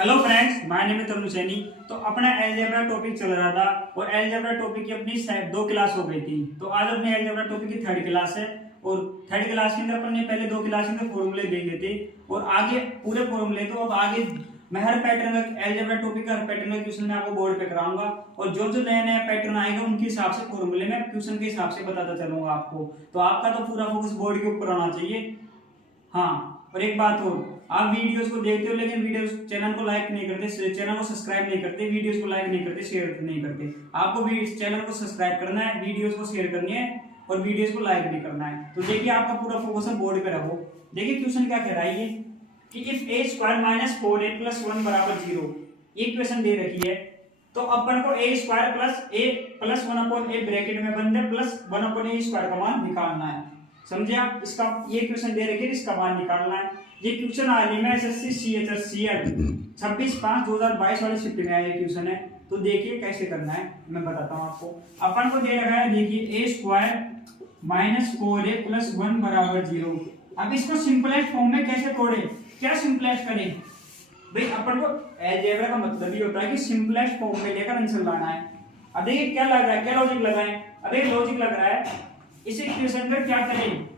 Hello friends, my name है तरुण सैनी। तो अपना अलजेब्रा टॉपिक चल रहा था और अलजेब्रा टॉपिक की अपनी 2 क्लास हो गई थी। तो आज अपने अलजेब्रा टॉपिक की 3rd क्लास है और 3rd क्लास के अंदर अपन ने पहले 2 क्लास के अंदर फॉर्मूले देखे थे और आगे पूरे फॉर्मूले। तो अब आगे मैं हर पैटर्न का अलजेब्रा टॉपिक का हर पैटर्न का क्वेश्चन मैं आपको बोर्ड पे कराऊंगा और जो जो नया नया पैटर्न आएगा उनके हिसाब से फॉर्मूले में क्वेश्चन के हिसाब से बताता चलूंगा आपको। तो आपका तो पूरा फोकस बोर्ड के ऊपर होना चाहिए। हाँ, और एक बात और, आप वीडियोस को देखते हो लेकिन वीडियोस चैनल को लाइक नहीं करते, चैनल को सब्सक्राइब नहीं करते, वीडियोस को लाइक नहीं करते, शेयर नहीं करते। आपको भी चैनल को सब्सक्राइब करना है, वीडियोस को शेयर करनी है और वीडियोस को लाइक भी करना है। तो देखिए आपका पूरा फोकस है बोर्ड पे रहो। देखिए क्वेश्चन क्या कह रहा है ये कि if a square minus 4a plus 1 बराबर 0, ये क्वेश्चन दे रखी है। तो अपन को a square plus a plus 1 upon a bracket में बंद है प्लस 1 अपॉन a स्क्वायर का मान निकालना है। समझे आप? इसका ये क्वेश्चन दे रखी है, इसका मान निकालना है। ये क्वेश्चन हाल में एसएससी सीएचएससीएल 26/5/2022 वाली शिफ्ट में आया ये क्वेश्चन है। तो देखिए कैसे करना है, मैं बताता हूं आपको। अपन को दे रखा है, देखिए a square minus 4a plus 1 बराबर 0। अब इसको सिंपलेस्ट फॉर्म में कैसे तोड़े, क्या सिंपलेस्ट करें भाई? अपन को अलजेब्रा का मतलब ही होता है कि सिंपलेस्ट फॉर्म में लेकर आंसर लाना है। अब देखिए क्या लग रहा है, क्या लॉजिक लगाएं। अब एक लॉजिक लग रहा है, इस इक्वेशन का क्या करें।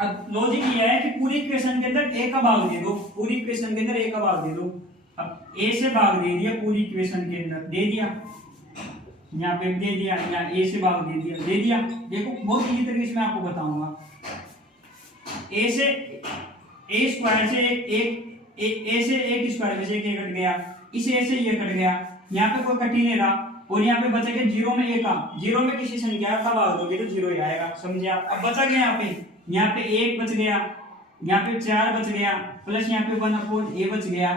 अब लॉजिक ये है कि पूरी इक्वेशन के अंदर a का भाग दे दो, पूरी इक्वेशन के अंदर a का भाग दे दो। अब a से भाग दे दिया, पूरी इक्वेशन के अंदर दे दिया, यहाँ पे दे दिया, यहाँ a से भाग दे दिया, दे दिया। देखो बहुत इजी तरीके से मैं आपको बताऊंगा। a से a स्क्वायर से a से एक स्क्वायर में से एक कट गया, इस a से ये कट गया, यहाँ पे कोई कट ही नहीं रहा और यहाँ पे बचा गया 0 में a का। 0 में किसी संख्या का भाग दोगे तो 0 ही आएगा। समझे आप? अब बचा गया यहाँ पे 1 बच गया, यहाँ पे 4 बच गया, प्लस यहाँ पे 1 अपॉन a बच गया,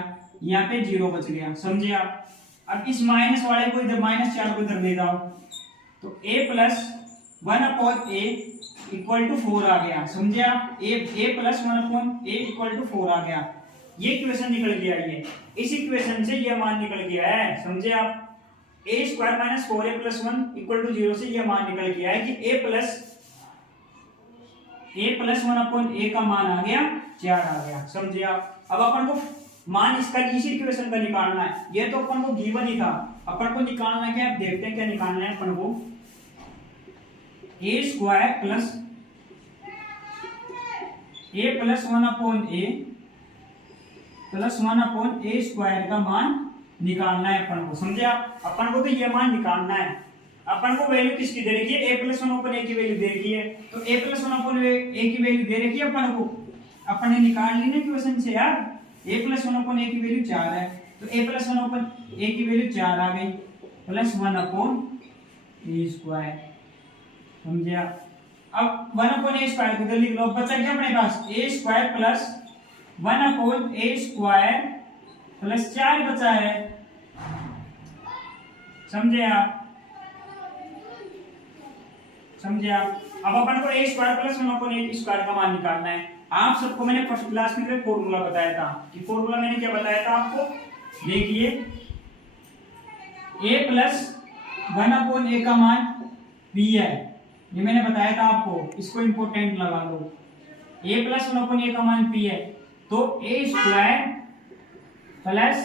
यहाँ पे 0 बच गया। समझे आप? अब इस माइनस वाले को इधर -4 को इधर ले जाओ तो a plus 1 upon a equal to 4 आ गया। समझे आप? a plus 1 upon a equal to 4 आ गया। ये इक्वेशन निकल गया, ये इस इक्वेशन से ये मान निकल गया है। समझे आप? a square minus 4a plus 1 equal to 0 से ये मान निकल गया है कि a प्लस 1 अपॉन a का मान आ गया 4 आ गया। समझे आप? अब अपन को मान इसका इसी इक्वेशन का निकालना है। ये तो अपन को गिवन ही था, अपन को निकालना क्या है, आप देखते हैं क्या निकालना है अपन को। a square plus a plus 1 upon a plus 1 upon a square का मान निकालना है अपन को। समझे आप? अपन को तो ये मान निकालना है। अपन को वैल्यू किसकी दे रखी है, a प्लस 1 अपॉन a की वैल्यू दे रखी है। तो a प्लस 1 अपॉन a की वैल्यू दे रखी है अपन को, अपन ने निकाल ली ना क्वेश्चन से यार। a प्लस 1 अपॉन a की वैल्यू 4 है, तो a प्लस 1 अपॉन a की वैल्यू 4 आ गई प्लस 1 अपॉन a स्क्वायर। समझे आप? अब 1 अपॉन a स्क्वायर को इधर लिख लो, बचा क्या अपने पास a square plus 1 upon a square plus 4 बचा है। समझे आप? समझे आप? अब अपन को a square plus 1 upon a square का मान निकालना है। आप सबको मैंने फर्स्ट क्लास में फॉर्मूला बताया था कि फॉर्मूला मैंने क्या बताया था आपको, देखिए a प्लस 1 अपॉन a का मान p है, ये मैंने बताया था आपको, इसको इंपोर्टेंट लगा लो। a प्लस 1 अपॉन a का मान p है, तो a square plus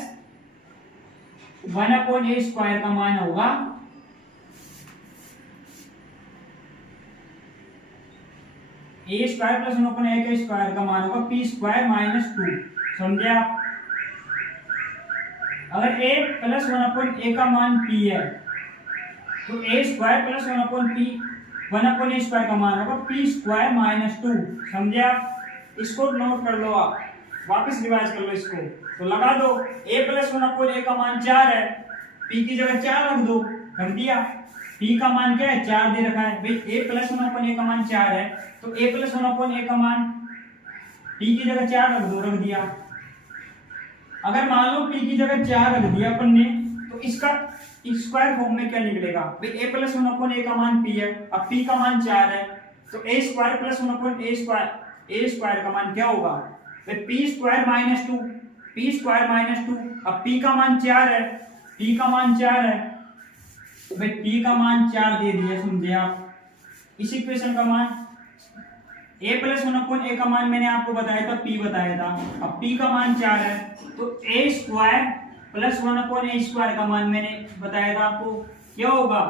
1 upon a square का मान होगा a square plus 1 upon a के स्क्वायर का मान होगा p स्क्वायर माइनस 2। समझे आप? अगर a प्लस 1 अपॉन a का मान p है तो a square plus 1 upon a square का मान होगा p स्क्वायर माइनस 2। समझे आप? इसको नोट कर लो, आप वापस रिवाइज कर लो इसको। तो लगा दो a प्लस 1 अपॉन a का मान 4 है, p की जगह 4 रख दो, कर दिया। p का मान क्या है, 4 दे रखा है भाई। a प्लस 1 अपॉन a का मान 4 है, तो a प्लस 1 अपॉन a का मान p की जगह 4 रख दो, रख दिया। अगर मान लो p की जगह 4 रख दिया अपन ने, तो इसका स्क्वायर फॉर्म में क्या निकलेगा भाई, a प्लस 1 अपॉन a का मान p है, अब p का मान 4 है, तो a square plus 1 upon a square का मान क्या होगा भाई, p square minus 2, p square minus 2। अब p का मान 4 है, p का मान 4 है, भाई p का मान 4 दे दिया। समझे आप? इस इक्वेशन का मान a प्लस 1/a का मान मैंने आपको बताया था, p बताया था। अब p का मान 4 है, तो a स्क्वायर प्लस 1/a² का मान मैंने बताया था आपको, क्या होगा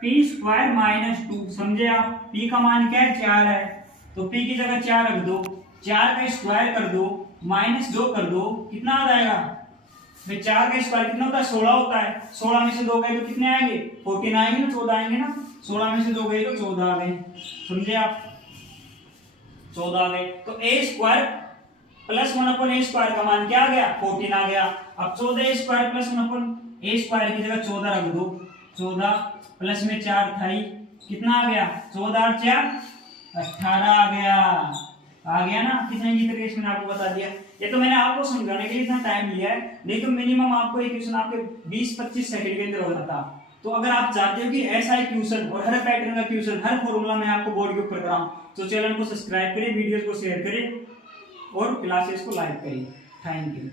p स्क्वायर माइनस 2। समझे आप, p का मान क्या है 4 है, तो p की जगह 4 रख दो, 4 का स्क्वायर कर दो, माइनस 2 कर दो, कितना आ जाएगा भाई 4 का स्क्वायर कितना होता है 16 होता है। 16 में से 2 गए तो कितने आएंगे 14 आएंगे ना, 14 आएंगे ना। 16 में से 2 गए तो 14 आ गए। समझे आप, 14 आ गए। तो a स्क्वायर प्लस 1/a² का मान क्या आ गया 14 आ गया। अब 14 स्क्वायर प्लस 1/a² की जगह 14 रख दो, 14 प्लस में 4 था ही, कितना आ गया 14 और 4 18 आ गया। आ गया ना, कितने की तरीके से मैंने आपको बता दिया। ये तो मैंने आपको समझाने के लिए इतना टाइम लिया है, नहीं तो मिनिमम आपको ये क्वेश्चन आपके 20-25 सेकंड के अंदर हो जाता। तो अगर आप चाहते हो कि ऐसा ही क्वेश्चन और हर पैटर्न का क्वेश्चन, हर फॉर्मूला मैं आपको बोर्ड के ऊपर कराऊं, तो चैनल को सब्सक्राइब करें, वीडियोस को शेयर करें और क्लासेस को लाइक करें। Thank you.